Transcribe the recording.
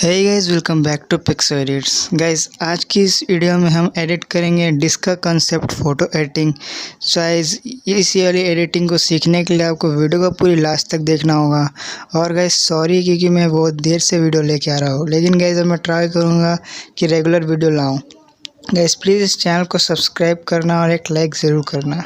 Hey guys, welcome back to Pixo Edits. Guys, आज की इस वीडियो में हम एडिट करेंगे डिस्क का कंसेप्ट फ़ोटो एडिटिंग। गाइस, इस वाली एडिटिंग को सीखने के लिए आपको वीडियो को पूरी लास्ट तक देखना होगा। और गाइस सॉरी क्योंकि मैं बहुत देर से वीडियो लेके आ रहा हूँ, लेकिन गाइस अब मैं ट्राई करूँगा कि रेगुलर वीडियो लाऊँ। गाइस प्लीज़ इस चैनल को सब्सक्राइब करना और एक लाइक ज़रूर करना।